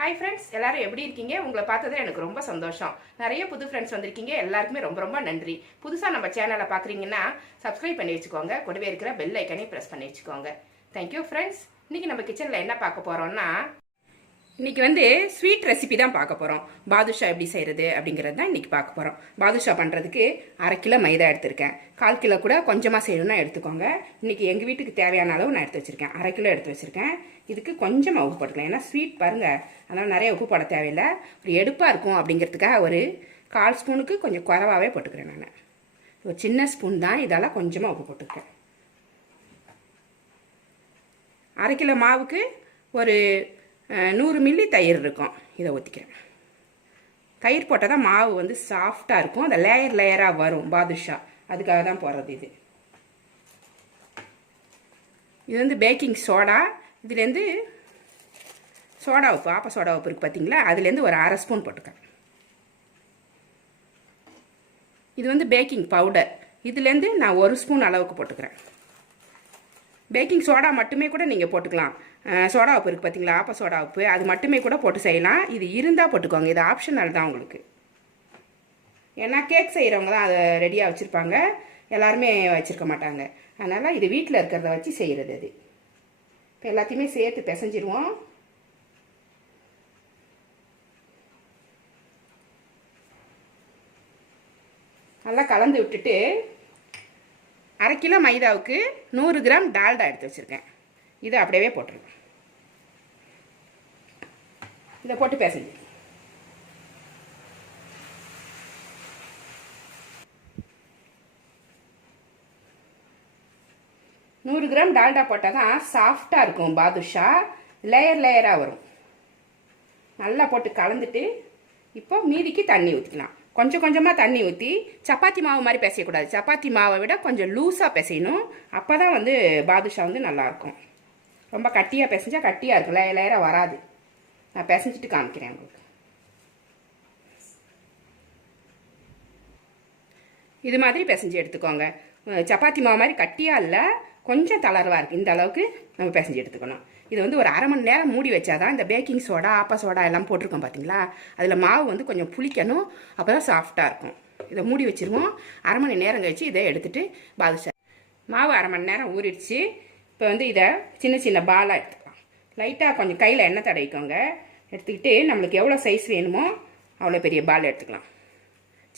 Hi friends, எல்லாரும் எப்படி இருக்கீங்க? உங்களை பார்த்தது எனக்கு ரொம்ப சந்தோஷம். நிறைய புது ஃப்ரெண்ட்ஸ் வந்திருக்கீங்க. எல்லாருக்குமே ரொம்ப ரொம்ப நன்றி. புதுசாக நம்ம சேனலை பார்க்குறீங்கன்னா சப்ஸ்கிரைப் பண்ணி வச்சுக்கோங்க. கூடவே இருக்கிற பெல் ஐக்கனையும் ப்ரெஸ் பண்ணி வச்சுக்கோங்க. Thank you friends. இன்றைக்கி நம்ம கிச்சனில் என்ன பார்க்க போகிறோம்னா, இன்றைக்கி ஸ்வீட் ரெசிபி தான் பார்க்க போகிறோம். பாதுஷா எப்படி செய்கிறது அப்படிங்கிறது தான் இன்றைக்கி பார்க்க போகிறோம். பாதுஷா பண்ணுறதுக்கு 1/2 கிலோ மைதா எடுத்திருக்கேன். 1/4 கிலோ கூட கொஞ்சமாக செய்யணும்னா எடுத்துக்கோங்க. இன்றைக்கி எங்கள் வீட்டுக்கு தேவையான அளவு நான் எடுத்து வச்சுருக்கேன். 1/2 கிலோ எடுத்து வச்சுருக்கேன். இதுக்கு கொஞ்சமாக உப்பு போட்டுக்கலாம். ஏன்னா ஸ்வீட் பாருங்கள், அதனால் நிறைய உப்பு போட தேவையில்லை. ஒரு எடுப்பாக இருக்கும் அப்படிங்கிறதுக்காக ஒரு 1/4 ஸ்பூனுக்கு கொஞ்சம் குறைவாகவே போட்டுக்கிறேன். நான் ஒரு சின்ன ஸ்பூன் தான், இதெல்லாம் கொஞ்சமாக உப்பு போட்டுக்கிறேன். 1/2 கிலோ மாவுக்கு ஒரு 100 மில்லி தயிர் இருக்கும். இதை ஊற்றிக்கிறேன். தயிர் போட்டால் தான் மாவு சாஃப்டாக இருக்கும். அந்த லேயராக வரும் பாதுஷா. அதுக்காக தான் போடுறது இது. இது பேக்கிங் சோடா. இதுலேருந்து சோடா உப்பு, ஆப்ப சோடா உப்பு இருக்குது பார்த்தீங்களா, அதுலேருந்து ஒரு 1/2 ஸ்பூன் போட்டுக்கிறேன். இது பேக்கிங் பவுடர். இதுலேருந்து நான் 1 ஸ்பூன் அளவுக்கு போட்டுக்கிறேன். பேக்கிங் சோடா மட்டுமே கூட நீங்கள் போட்டுக்கலாம். சோடா உப்பு இருக்குது பார்த்தீங்களா, ஆப்ப சோடா உப்பு, அது மட்டுமே கூட போட்டு செய்யலாம். இது இருந்தால் போட்டுக்கோங்க. இது ஆப்ஷனல் தான் உங்களுக்கு. ஏன்னா கேக் செய்கிறவங்க தான் அதை ரெடியாக வச்சுருப்பாங்க, எல்லாருமே வச்சுருக்க மாட்டாங்க. அதனால் இது வீட்டில் இருக்கிறத வச்சு செய்கிறது. அது இப்போ எல்லாத்தையுமே சேர்த்து பிசைஞ்சிருவோம். நல்லா கலந்து விட்டுட்டு 1/2 கிலோ மைதாவுக்கு 100 கிராம் டால்டா எடுத்து வச்சுருக்கேன். இதை அப்படியே போட்டுருவேன். இதை போட்டு பிசைஞ்சு 100 கிராம் டால்டா போட்டால் தான் சாஃப்டாக இருக்கும் பாதுஷா. லேயராக வரும். நல்லா போட்டு கலந்துட்டு இப்போ மீதிக்கு தண்ணி ஊற்றிக்கலாம். கொஞ்சம் கொஞ்சமாக தண்ணி ஊற்றி, சப்பாத்தி மாவு மாதிரி பிசையக்கூடாது. சப்பாத்தி மாவை விட கொஞ்சம் லூஸாக பிசையணும். அப்போ தான் பாதுஷா நல்லாயிருக்கும். ரொம்ப கட்டியாக பிசைஞ்சா கட்டியாக இருக்கும், லேயராக வராது. நான் பிசைஞ்சிட்டு காமிக்கிறேன் உங்களுக்கு. இது மாதிரி பிசைஞ்சு எடுத்துக்கோங்க. சப்பாத்தி மாவு மாதிரி கட்டியாக இல்லை, கொஞ்சம் தளர்வாக இருக்குது. இந்த அளவுக்கு நம்ம பிசைஞ்சு எடுத்துக்கணும். இது ஒரு 1/2 மணி நேரம் மூடி வச்சாதான் இந்த பேக்கிங் சோடா, ஆப்பா சோடா எல்லாம் போட்டிருக்கோம் பார்த்தீங்களா, அதில் மாவு கொஞ்சம் புளிக்கணும். அப்போ தான் சாஃப்டாக இருக்கும். இதை மூடி வச்சுருவோம். 1/2 மணி நேரம் கழிச்சு இதை எடுத்துகிட்டு பாதுஷா. மாவு 1/2 மணி நேரம் ஊறிடுச்சு. இப்போ இதை சின்ன சின்ன பாலாக எடுத்துக்கலாம். லைட்டாக கொஞ்சம் கையில் எண்ணெய் தடவிக்கோங்க. எடுத்துக்கிட்டு நம்மளுக்கு எவ்வளோ சைஸ் வேணுமோ அவ்வளோ பெரிய பால் எடுத்துக்கலாம்.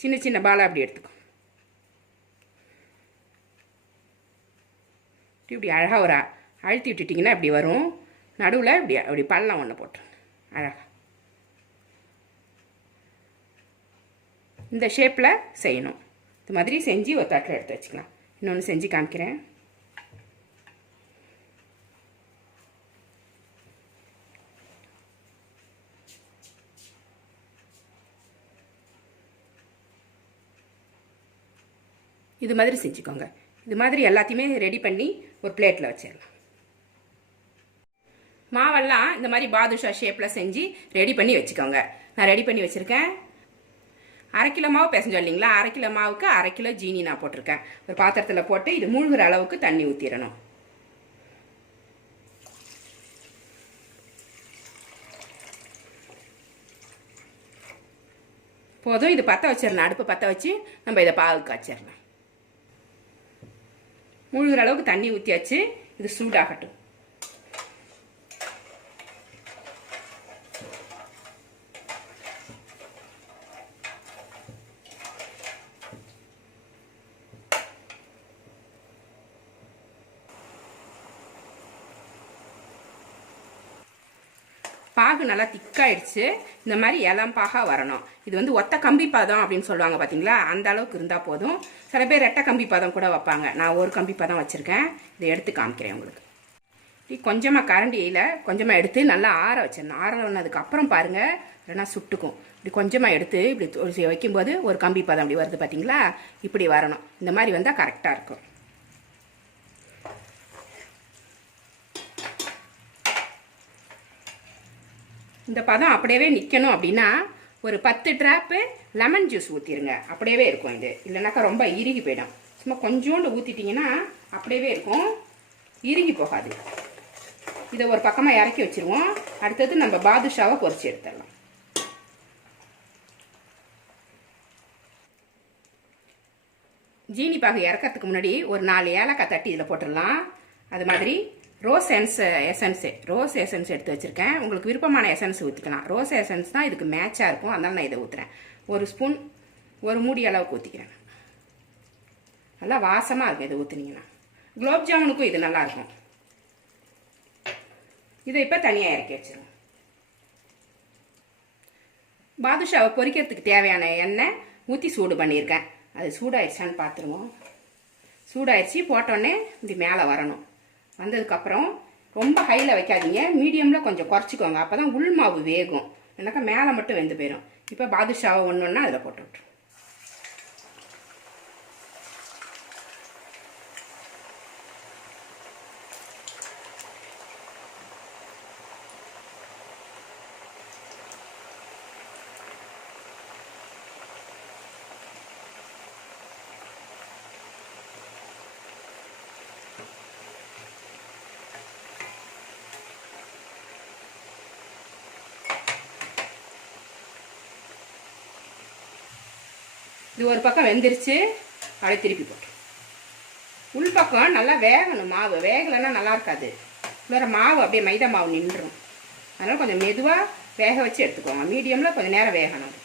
சின்ன சின்ன பாலாக அப்படி எடுத்துக்கோ. இப்படி அழகாக ஒரு அழுத்தி விட்டுட்டிங்கன்னா இப்படி வரும். நடுவில் அப்படி பள்ளம் ஒன்று போட்டு அழகாக இந்த ஷேப்பில் செய்யணும். இது மாதிரி செஞ்சு ஒரு தட்டில் எடுத்து வச்சுக்கலாம். இன்னொன்று செஞ்சு காமிக்கிறேன். இது மாதிரி செஞ்சுக்கோங்க. இது மாதிரி எல்லாத்தையுமே ரெடி பண்ணி ஒரு பிளேட்டில் வச்சிடலாம். மாவெல்லாம் இந்த மாதிரி பாதுஷா ஷேப்பில் செஞ்சு ரெடி பண்ணி வச்சுக்கோங்க. நான் ரெடி பண்ணி வச்சுருக்கேன். 1/2 கிலோ மாவு பிசைஞ்சோம் இல்லைங்களா, 1/2 கிலோ மாவுக்கு 1/2 கிலோ ஜீனி நான் போட்டிருக்கேன். ஒரு பாத்திரத்தில் போட்டு இது மூழ்கிற அளவுக்கு தண்ணி ஊற்றிடணும். போதும். இது பற்ற வச்சிடணும். அடுப்பு பற்ற வச்சு நம்ம இதை பாகு காய்ச்சிடலாம். மூழ்கிற அளவுக்கு தண்ணி ஊற்றியாச்சு. இது சூடாகட்டும். பாகு நல்லா திக்காயிடுச்சு. இந்த மாதிரி இளம் பாகாக வரணும். இது ஒத்த கம்பி பதம் அப்படின்னு சொல்லுவாங்க பார்த்தீங்களா, அந்த அளவுக்கு இருந்தால் போதும். சில பேர் ரெட்டை கம்பி பதம் கூட வைப்பாங்க. நான் ஒரு கம்பி பதம் வச்சுருக்கேன். இதை எடுத்து காமிக்கிறேன் உங்களுக்கு. இப்படி கொஞ்சமாக கரண்டியில் கொஞ்சமாக எடுத்து நல்லா ஆற வச்சிடணும். ஆற வந்ததுக்கப்புறம் பாருங்கள், இல்லைன்னா சுட்டுக்கும். இப்படி கொஞ்சமாக எடுத்து இப்படி வைக்கும்போது ஒரு கம்பி பதம் அப்படி வருது பார்த்தீங்களா, இப்படி வரணும். இந்த மாதிரி வந்தால் கரெக்டாக இருக்கும். இந்த பதம் அப்படியே நிற்கணும் அப்படின்னா ஒரு 10 டிராப்பு லெமன் ஜூஸ் ஊற்றிடுங்க. அப்படியே இருக்கும். இது இல்லைனாக்கா ரொம்ப இறுகி போயிடும். சும்மா கொஞ்சோண்டு ஊற்றிட்டிங்கன்னா அப்படியே இருக்கும், இறுகி போகாது. இதை ஒரு பக்கமாக இறக்கி வச்சுருவோம். அடுத்தது நம்ம பாதுஷாவை பொரிச்சு எடுத்துடலாம். ஜீனி பாகு இறக்கிறதுக்கு முன்னாடி ஒரு 4 ஏலக்காய் தட்டி இதில் போட்டுடலாம். அது மாதிரி ரோஸ் எசன்ஸ் எடுத்து வச்சுருக்கேன். உங்களுக்கு விருப்பமான எசன்ஸ் ஊற்றிக்கலாம். ரோஸ் எசன்ஸ் தான் இதுக்கு மேட்சாக இருக்கும், அதனால் நான் இதை ஊற்றுறேன். ஒரு ஸ்பூன், ஒரு மூடி அளவுக்கு ஊற்றிக்கிறேன். நல்லா வாசமாக இருக்கும் இதை ஊற்றுனீங்கன்னா. குலோப் ஜாமுனுக்கும் இது நல்லாயிருக்கும். இதை இப்போ தனியாக இறக்கி வச்சிடும். பாதுஷாவை பொரிக்கிறதுக்கு தேவையான எண்ணெய் ஊற்றி சூடு பண்ணியிருக்கேன். அது சூடாயிடுச்சான்னு பார்த்துருவோம். சூடாயிடுச்சு. போட்டோடனே இப்படி மேலே வரணும். வந்ததுக்கப்புறம் ரொம்ப ஹையில் வைக்காதீங்க, மீடியமில் கொஞ்சம் குறைச்சிக்கோங்க. அப்போ தான் உள் மாவு வேகும், இல்லைனாக்கா மேலே மட்டும் வெந்து போயிடும். இப்போ பாதுஷாவை ஒன்று ஒன்றா அதில் போட்டு விட்டுரும். இது ஒரு பக்கம் வெந்துருச்சு. அப்படியே திருப்பி போட்டு உள் பக்கம் நல்லா வேகணும். மாவு வேகலைன்னா நல்லா இருக்காது. வேறு மாவு அப்படியே மைதா மாவு நின்றுடும். அதனால் கொஞ்சம் மெதுவாக வேக வச்சு எடுத்துக்கோங்க. மீடியமில் கொஞ்சம் நேரம் வேகணும்.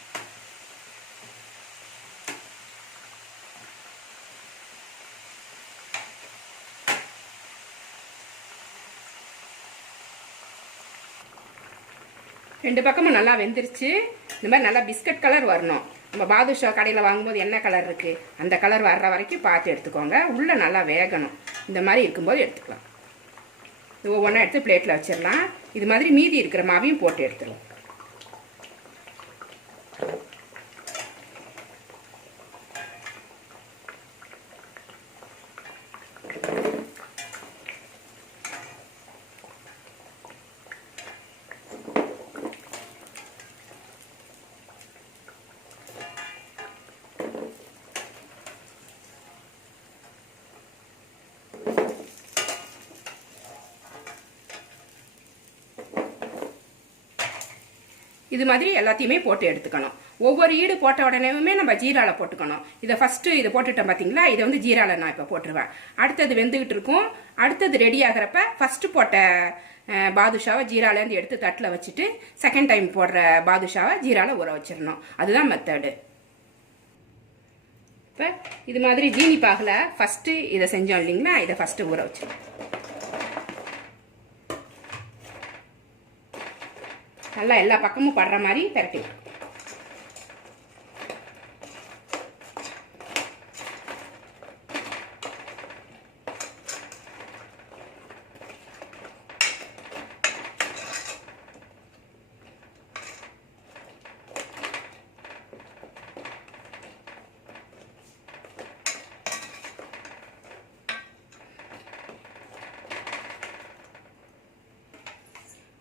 ரெண்டு பக்கமும் நல்லா வெந்துருச்சு. இந்த மாதிரி நல்லா பிஸ்கட் கலர் வரணும். நம்ம பாதுஷா கடையில் வாங்கும்போது என்ன கலர் இருக்குது அந்த கலர் வர்ற வரைக்கும் பார்த்து எடுத்துக்கோங்க. உள்ளே நல்லா வேகணும். இந்த மாதிரி இருக்கும்போது எடுத்துக்கலாம். ஒவ்வொன்றா எடுத்து பிளேட்டில் வச்சிடலாம். இது மாதிரி மீதி இருக்கிற மாவையும் போட்டு எடுத்துடலாம். இது மாதிரி எல்லாத்தையுமே போட்டு எடுத்துக்கணும். ஒவ்வொரு ஈடு போட்ட உடனேவுமே நம்ம ஜீரால போட்டுக்கணும். இதை ஃபர்ஸ்ட் இதை போட்டுட்டோம் பார்த்தீங்களா, இதை வந்து ஜீரால நான் இப்போ போட்டுருவேன். அடுத்தது வெந்துகிட்டு இருக்கும். அடுத்தது ரெடி ஆகிறப்ப ஃபர்ஸ்ட் போட்ட பாதுஷாவை ஜீராலேருந்து எடுத்து தட்டில் வச்சுட்டு செகண்ட் டைம் போடுற பாதுஷாவை ஜீரால ஊற வச்சிடணும். அதுதான் மெத்தடு. இப்போ இது மாதிரி ஜீனி பாகில் ஃபர்ஸ்ட் இதை செஞ்சோம் இல்லைங்களா, இதை ஃபர்ஸ்ட் ஊற வச்சிடணும். நல்லா எல்லா பக்கமும் படுற மாதிரி பெரட்டி.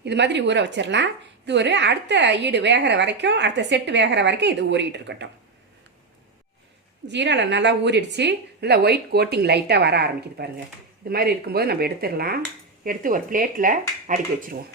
இது மாதிரி ஊற வச்சிடலாம். இது ஒரு அடுத்த ஈடு வேகிற வரைக்கும், அடுத்த செட்டு வேகிற வரைக்கும் இது ஊறிட்டு இருக்கட்டும். ஜீரால நல்லா ஊறிடுச்சு. நல்லா ஒயிட் கோட்டிங் லைட்டாக வர ஆரம்பிக்குது பாருங்கள். இது மாதிரி இருக்கும்போது நம்ம எடுத்துடலாம். எடுத்து ஒரு பிளேட்டில் அடுக்கி வச்சுருவோம்.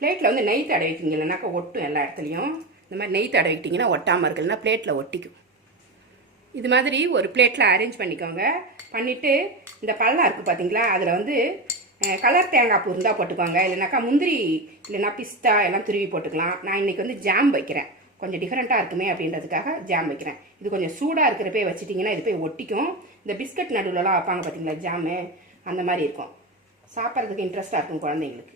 பிளேட்டில் வந்து நெய் தடவிக்கிங்க, இல்லைனாக்கா ஒட்டும் எல்லா இடத்துலையும். இந்த மாதிரி நெய் தடவிக்கிட்டிங்கன்னா ஒட்டாமல் இருக்குதுன்னா பிளேட்டில் ஒட்டிக்கும். இது மாதிரி ஒரு பிளேட்டில் அரேஞ்ச் பண்ணிக்கோங்க. பண்ணிவிட்டு இந்த பள்ளம் இருக்குது பார்த்தீங்களா, அதில் வந்து கலர் தேங்காய் பூ இருந்தால் போட்டுக்கோங்க. இல்லைனாக்கா முந்திரி இல்லைனா பிஸ்தா எல்லாம் துருவி போட்டுக்கலாம். நான் இன்றைக்கி வந்து ஜாம் வைக்கிறேன். கொஞ்சம் டிஃப்ரெண்ட்டாக இருக்குமே அப்படின்றதுக்காக ஜாம் வைக்கிறேன். இது கொஞ்சம் சூடாக இருக்கிறப்பே வச்சுட்டிங்கன்னா இது போய் ஒட்டிக்கும். இந்த பிஸ்கட் நடுவில்லாம் வைப்பாங்க பார்த்தீங்களா ஜாமு, அந்த மாதிரி இருக்கும். சாப்பிட்றதுக்கு இன்ட்ரெஸ்ட்டாக இருக்கும் குழந்தைங்களுக்கு.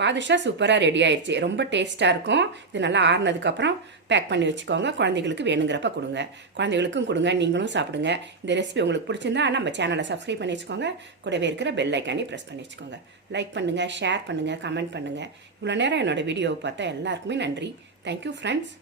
பாதுஷா சூப்பராக ரெடி ஆயிடுச்சு. ரொம்ப டேஸ்ட்டாக இருக்கும். இது நல்லா ஆறுனதுக்கப்புறம் பேக் பண்ணி வச்சுக்கோங்க. குழந்தைகளுக்கு வேணுங்கிறப்ப கொடுங்க. குழந்தைகளுக்கும் கொடுங்க, நீங்களும் சாப்பிடுங்க. இந்த ரெசிபி உங்களுக்கு பிடிச்சிருந்தா நம்ம சேனலை சப்ஸ்கிரைப் பண்ணி வச்சுக்கோங்க. கூடவே இருக்கிற பெல் ஐக்கானே ப்ரெஸ் பண்ணி வச்சுக்கோங்க. லைக் பண்ணுங்கள், ஷேர் பண்ணுங்கள், கமெண்ட் பண்ணுங்கள். இவ்வளோ நேரம் என்னோட வீடியோவை பார்த்தா எல்லாருக்குமே நன்றி. Thank you friends.